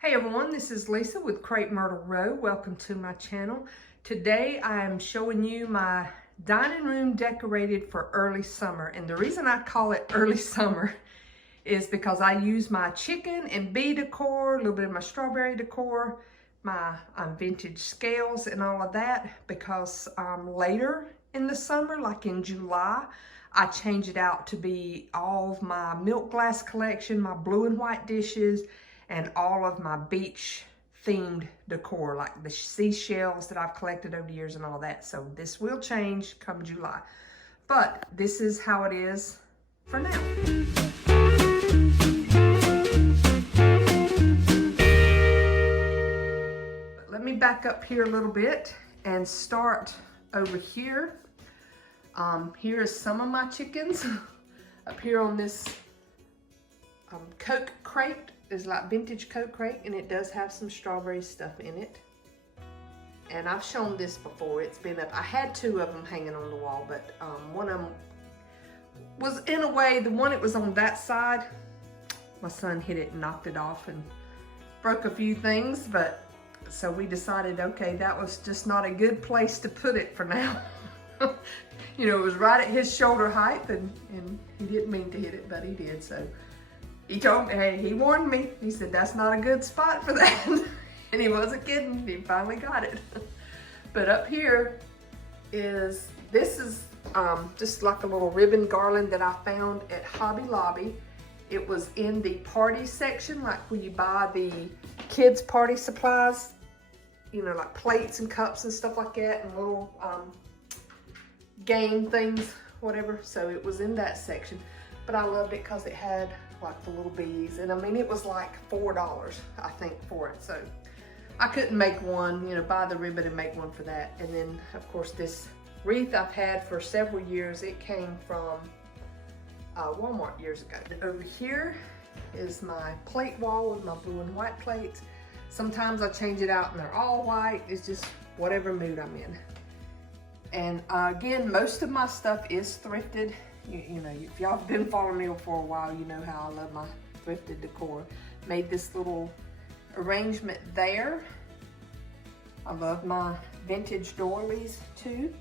Hey everyone, this is Lisa with Crepe Myrtle Row. Welcome to my channel. Today I am showing you my dining room decorated for early summer. And the reason I call it early summer is because I use my chicken and bee decor, a little bit of my strawberry decor, my vintage scales and all of that, because later in the summer, like in July, I change it out to be all of my milk glass collection, my blue and white dishes, and all of my beach themed decor, like the seashells that I've collected over the years and all that. So this will change come July. But this is how it is for now. Let me back up here a little bit and start over here. Here is some of my chickens. Up here on this Coke crate is like vintage Coke crate, and it does have some strawberry stuff in it. And I've shown this before. It's been up. I had two of them hanging on the wall, but one of them was in a way, the one that was on that side, my son hit it and knocked it off and broke a few things, but so we decided, okay, that was just not a good place to put it for now. You know, it was right at his shoulder height, and he didn't mean to hit it, but he did. So he told me, hey, he warned me. He said, that's not a good spot for that. And he wasn't kidding. He finally got it. But up here is, this is just like a little ribbon garland that I found at Hobby Lobby. It was in the party section, like where you buy the kids' party supplies, you know, like plates and cups and stuff like that, and little game things, whatever. So it was in that section. But I loved it because it had like the little bees, and I mean, it was like $4, I think, for it. So I couldn't make one, you know, buy the ribbon and make one for that. And then of course this wreath I've had for several years. It came from Walmart years ago. Over here is my plate wall with my blue and white plates. Sometimes I change it out and they're all white. It's just whatever mood I'm in. And again, most of my stuff is thrifted. You know, if y'all have been following me for a while, you know how I love my thrifted decor. Made this little arrangement there. I love my vintage doilies too.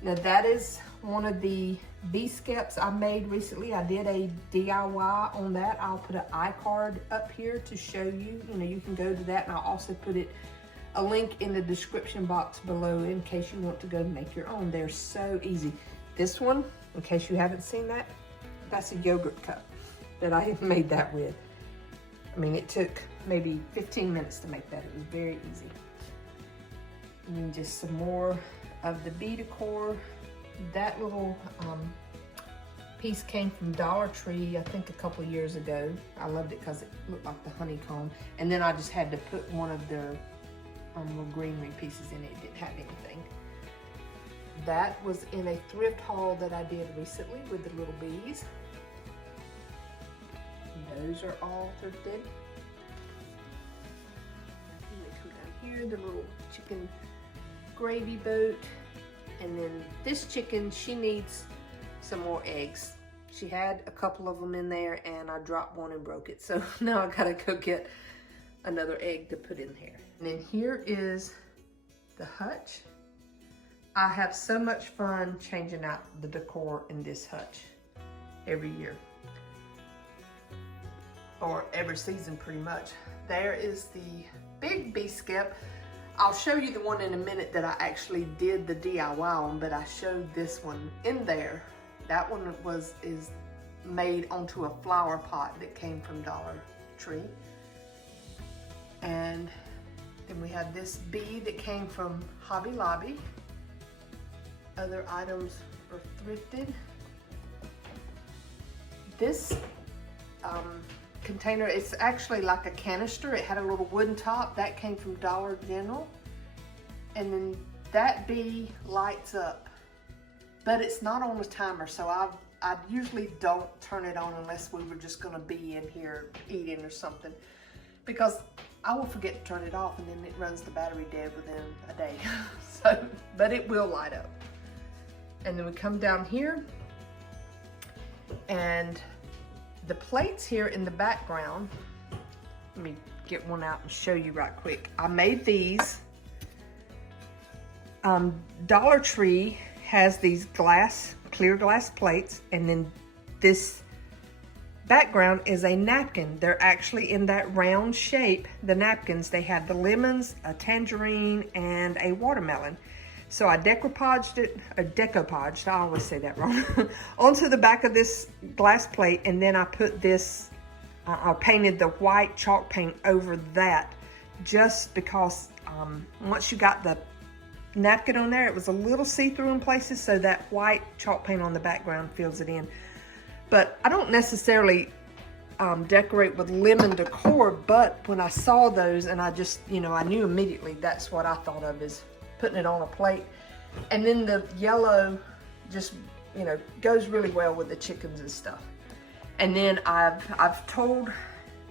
Now that is one of the bee skeps I made recently. I did a DIY on that. I'll put an iCard up here to show you. You know, you can go to that, and I'll also put a link in the description box below in case you want to go make your own. They're so easy. This one, in case you haven't seen that, that's a yogurt cup that I made that with. I mean, it took maybe 15 minutes to make that. It was very easy. And then just some more of the bee decor. That little piece came from Dollar Tree, I think a couple years ago. I loved it because it looked like the honeycomb. And then I just had to put one of their little greenery pieces in it. It didn't have anything. That was in a thrift haul that I did recently with the little bees. Those are all thrifted. And they come down here, the little chicken gravy boat. And then this chicken, she needs some more eggs. She had a couple of them in there, and I dropped one and broke it. So now I gotta go get another egg to put in here. And then here is the Hutch. I have so much fun changing out the decor in this Hutch every year, or every season pretty much. There is the big bee skep. I'll show you the one in a minute that I actually did the DIY on, but I showed this one in there. That one is made onto a flower pot that came from Dollar Tree. And then we have this bee that came from Hobby Lobby. Other items are thrifted. This container, it's actually like a canister. It had a little wooden top. That came from Dollar General. And then that bee lights up, but it's not on a timer, so I usually don't turn it on unless we were just gonna be in here eating or something, because I will forget to turn it off, and then it runs the battery dead within a day. So, but it will light up. And then we come down here, and the plates here in the background, let me get one out and show you right quick. I made these. Dollar Tree has these clear glass plates, and then this background is a napkin. They're actually in that round shape. The napkins, they have the lemons, a tangerine, and a watermelon. So I decoupaged it, or decoupaged, I always say that wrong, onto the back of this glass plate, and then I put this, I painted the white chalk paint over that, just because once you got the napkin on there, it was a little see-through in places, so that white chalk paint on the background fills it in. But I don't necessarily decorate with lemon decor, but when I saw those, and I just, you know, I knew immediately that's what I thought of, is putting it on a plate. And then the yellow just, you know, goes really well with the chickens and stuff. And then I've told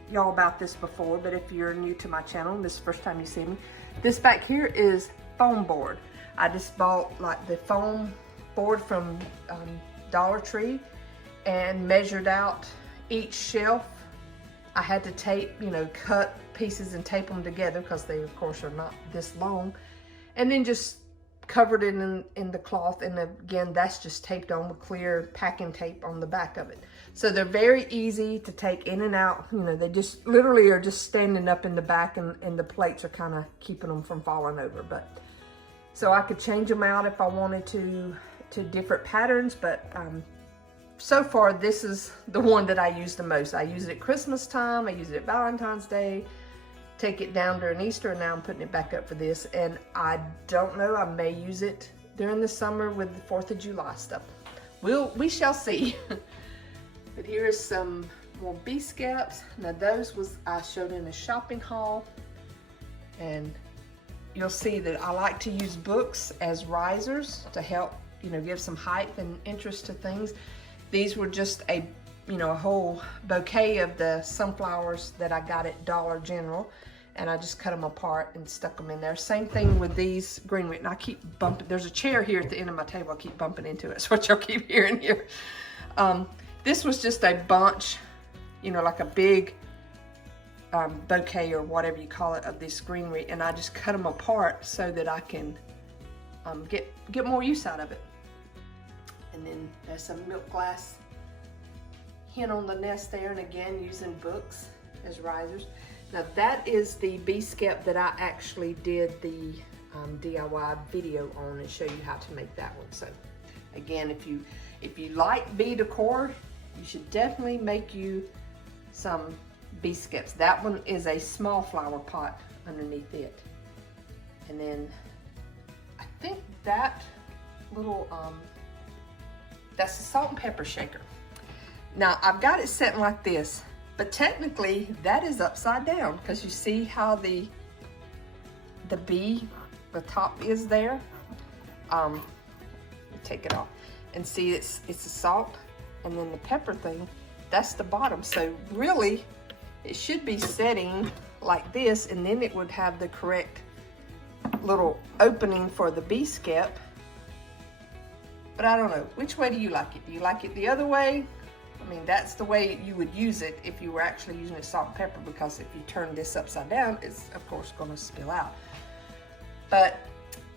y'all about this before, but if you're new to my channel, this is the first time you see me, this back here is foam board. I just bought like the foam board from Dollar Tree and measured out each shelf. I had to tape, you know, cut pieces and tape them together because they of course are not this long, and then just covered it in the cloth, and again that's just taped on with clear packing tape on the back of it. So they're very easy to take in and out. You know, they just literally are just standing up in the back, and the plates are kind of keeping them from falling over. But so I could change them out if I wanted to different patterns, but so far this is the one that I use the most. I use it at Christmas time, I use it at Valentine's Day, take it down during Easter, and now I'm putting it back up for this. And I don't know, I may use it during the summer with the 4th of July stuff. We shall see. But here is some more beescaps. Now those I showed in a shopping haul, and you'll see that I like to use books as risers to help, you know, give some height and interest to things. These were just a whole bouquet of the sunflowers that I got at Dollar General, and I just cut them apart and stuck them in there. Same thing with these greenery, and I keep bumping. There's a chair here at the end of my table. I keep bumping into it. That's what y'all keep hearing here. This was just a bunch, you know, like a big bouquet or whatever you call it of this greenery, and I just cut them apart so that I can get more use out of it. And then there's some milk glass hen on the nest there, and again using books as risers. Now that is the beescap that I actually did the DIY video on and show you how to make that one. So again, if you like beedecor, you should definitely make you some beescaps. That one is a small flower pot underneath it. And then I think that little that's a salt and pepper shaker. Now I've got it set like this, but technically that is upside down, because you see how the top is there. Take it off and see it's a salt, and then the pepper thing, that's the bottom. So really it should be setting like this, and then it would have the correct little opening for the beescap. But I don't know, which way do you like it? Do you like it the other way? I mean, that's the way you would use it if you were actually using it salt and pepper, because if you turn this upside down, it's of course going to spill out. But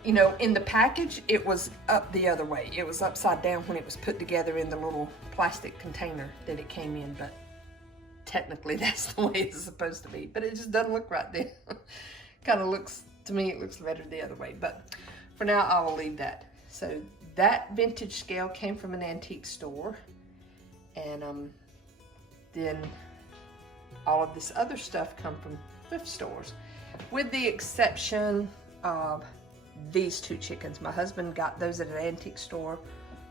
you know, in the package, it was up the other way. It was upside down when it was put together in the little plastic container that it came in, but technically that's the way it's supposed to be. But it just doesn't look right there. Kind of looks, to me, it looks better the other way. But for now, I will leave that. So that vintage scale came from an antique store. And then all of this other stuff come from thrift stores, with the exception of these two chickens. My husband got those at an antique store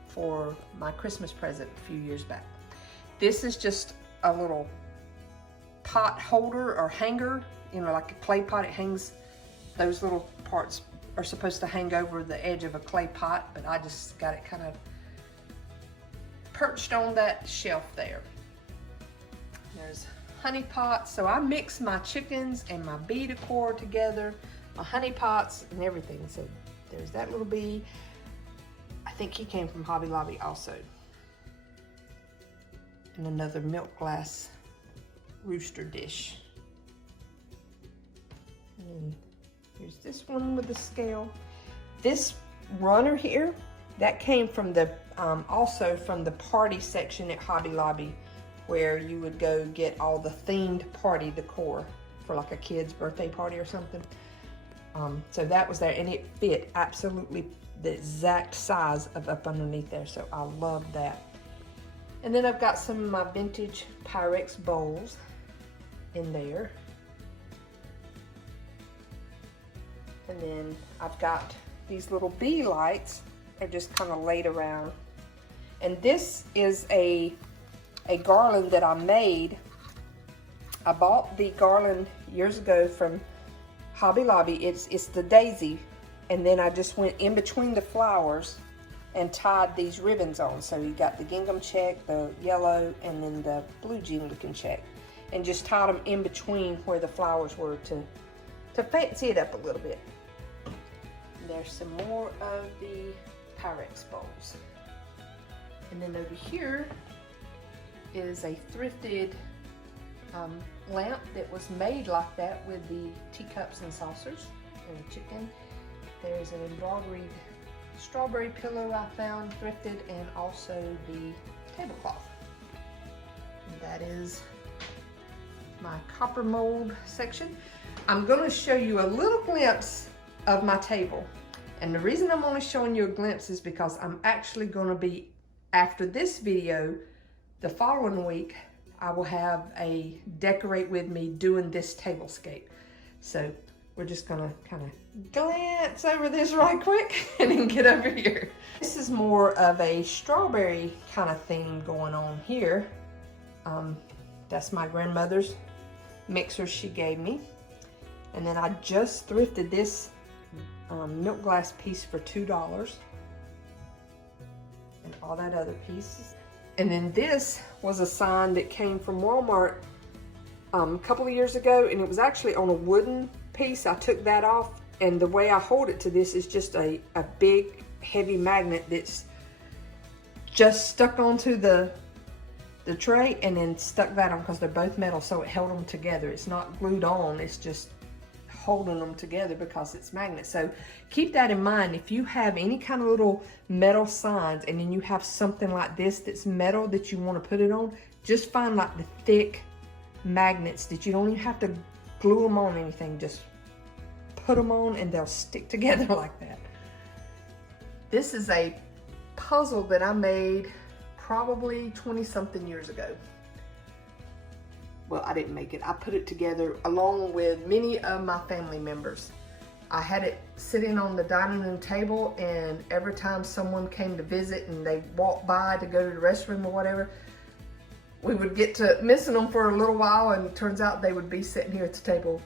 for my Christmas present a few years back. This is just a little pot holder or hanger, you know, like a clay pot. It hangs, those little parts are supposed to hang over the edge of a clay pot, but I just got it kind of perched on that shelf there. There's honey pots. So I mix my chickens and my bee decor together, my honey pots and everything. So there's that little bee. I think he came from Hobby Lobby also. And another milk glass rooster dish. And here's this one with the scale. This runner here, that came from the, also from the party section at Hobby Lobby, where you would go get all the themed party decor for like a kid's birthday party or something. So that was there, and it fit absolutely the exact size of up underneath there, so I love that. And then I've got some of my vintage Pyrex bowls in there. And then I've got these little bee lights. They're just kind of laid around. And this is a garland that I made. I bought the garland years ago from Hobby Lobby. It's the daisy, and then I just went in between the flowers and tied these ribbons on. So you got the gingham check, the yellow, and then the blue gingham check, and just tied them in between where the flowers were to fancy it up a little bit. And there's some more of the Pyrex bowls. And then over here is a thrifted lamp that was made like that with the teacups and saucers and the chicken. There's an embroidered strawberry pillow I found thrifted, and also the tablecloth. And that is my copper mold section. I'm going to show you a little glimpse of my table. And the reason I'm only showing you a glimpse is because I'm actually going to be, after this video, the following week, I will have a decorate with me doing this tablescape. So we're just gonna kind of glance over this right quick and then get over here. This is more of a strawberry kind of theme going on here. That's my grandmother's mixer she gave me. And then I just thrifted this milk glass piece for $2. And all that other pieces. And then this was a sign that came from Walmart a couple of years ago, and it was actually on a wooden piece. I took that off, and the way I hold it to this is just a big heavy magnet that's just stuck onto the tray, and then stuck that on because they're both metal, so it held them together. It's not glued on, it's just holding them together because it's magnets. So keep that in mind. If you have any kind of little metal signs and then you have something like this that's metal that you want to put it on, just find like the thick magnets that you don't even have to glue them on anything. Just put them on and they'll stick together like that. This is a puzzle that I made probably 20 something years ago. Well, I didn't make it. I put it together along with many of my family members. I had it sitting on the dining room table, and every time someone came to visit and they walked by to go to the restroom or whatever, we would get to missing them for a little while, and it turns out they would be sitting here at the table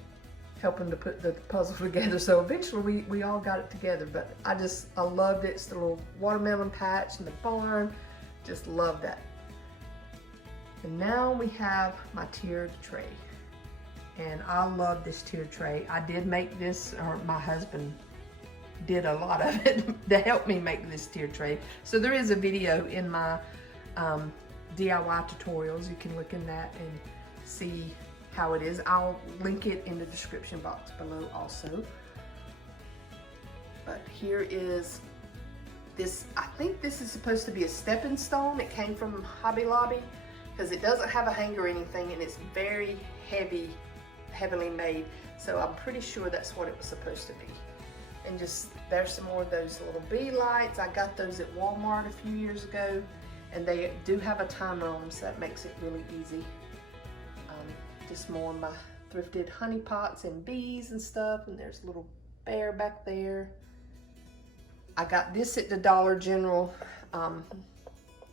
helping to put the puzzle together. So eventually we all got it together, but I loved it. It's the little watermelon patch and the barn. Just love that. And now we have my tiered tray. And I love this tiered tray. I did make this, or my husband did a lot of it to help me make this tiered tray. So there is a video in my DIY tutorials. You can look in that and see how it is. I'll link it in the description box below also. But here is this. I think this is supposed to be a stepping stone. It came from Hobby Lobby because it doesn't have a hanger or anything, and it's very heavily made. So I'm pretty sure that's what it was supposed to be. And just, there's some more of those little bee lights. I got those at Walmart a few years ago, and they do have a timer on them, so that makes it really easy. Just more of my thrifted honey pots and bees and stuff, and there's a little bear back there. I got this at the Dollar General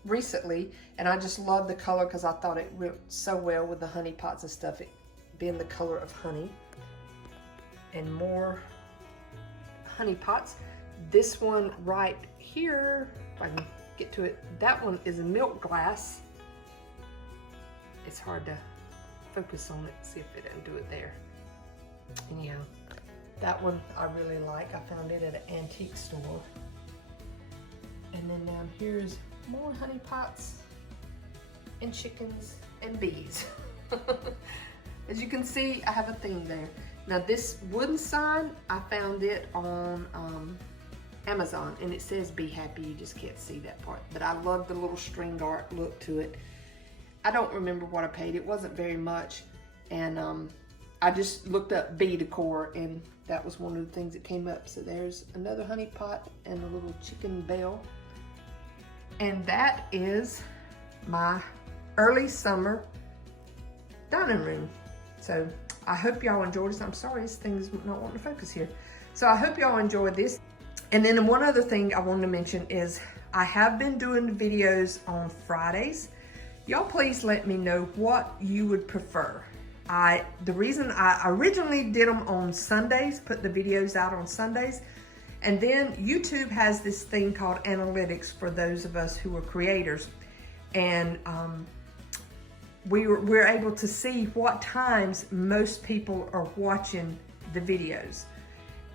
recently, and I just love the color because I thought it went so well with the honey pots and stuff, it being the color of honey. And more honey pots. This one right here, if I can get to it, that one is a milk glass. It's hard to focus on it, see if it didn't do it there. Anyhow, that one I really like. I found it at an antique store. And then down here's more honey pots and chickens and bees. As you can see, I have a theme there. Now this wooden sign, I found it on Amazon, and it says be happy. You just can't see that part, but I love the little string art look to it. I don't remember what I paid. It wasn't very much, and I just looked up beedecor, and that was one of the things that came up. So there's another honey pot and a little chicken bell, and that is my early summer dining room. So I hope y'all enjoyed this. I'm sorry, this thing's not wanting to focus here. So I hope y'all enjoyed this. And then one other thing I wanted to mention is I have been doing the videos on Fridays. Y'all please let me know what you would prefer. The reason I originally did them on Sundays, put the videos out on Sundays, and then YouTube has this thing called analytics for those of us who are creators. And we're able to see what times most people are watching the videos.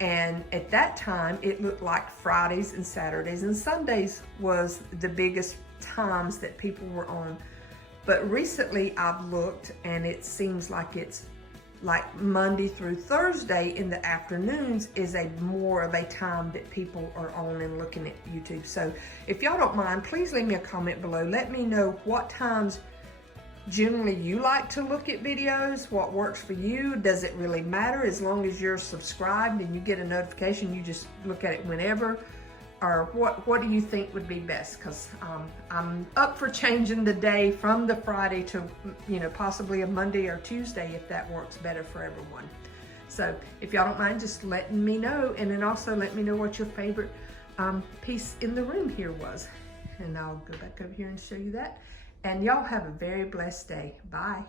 And at that time, it looked like Fridays and Saturdays and Sundays was the biggest times that people were on. But recently I've looked, and it seems like it's like Monday through Thursday in the afternoons is more of a time that people are on and looking at YouTube. So if y'all don't mind, please leave me a comment below. Let me know what times generally you like to look at videos, what works for you. Does it really matter? As long as you're subscribed and you get a notification, you just look at it whenever. Or what do you think would be best? Because I'm up for changing the day from the Friday to, you know, possibly a Monday or Tuesday if that works better for everyone. So if y'all don't mind just letting me know, and then also let me know what your favorite piece in the room here was. And I'll go back over here and show you that. And y'all have a very blessed day. Bye.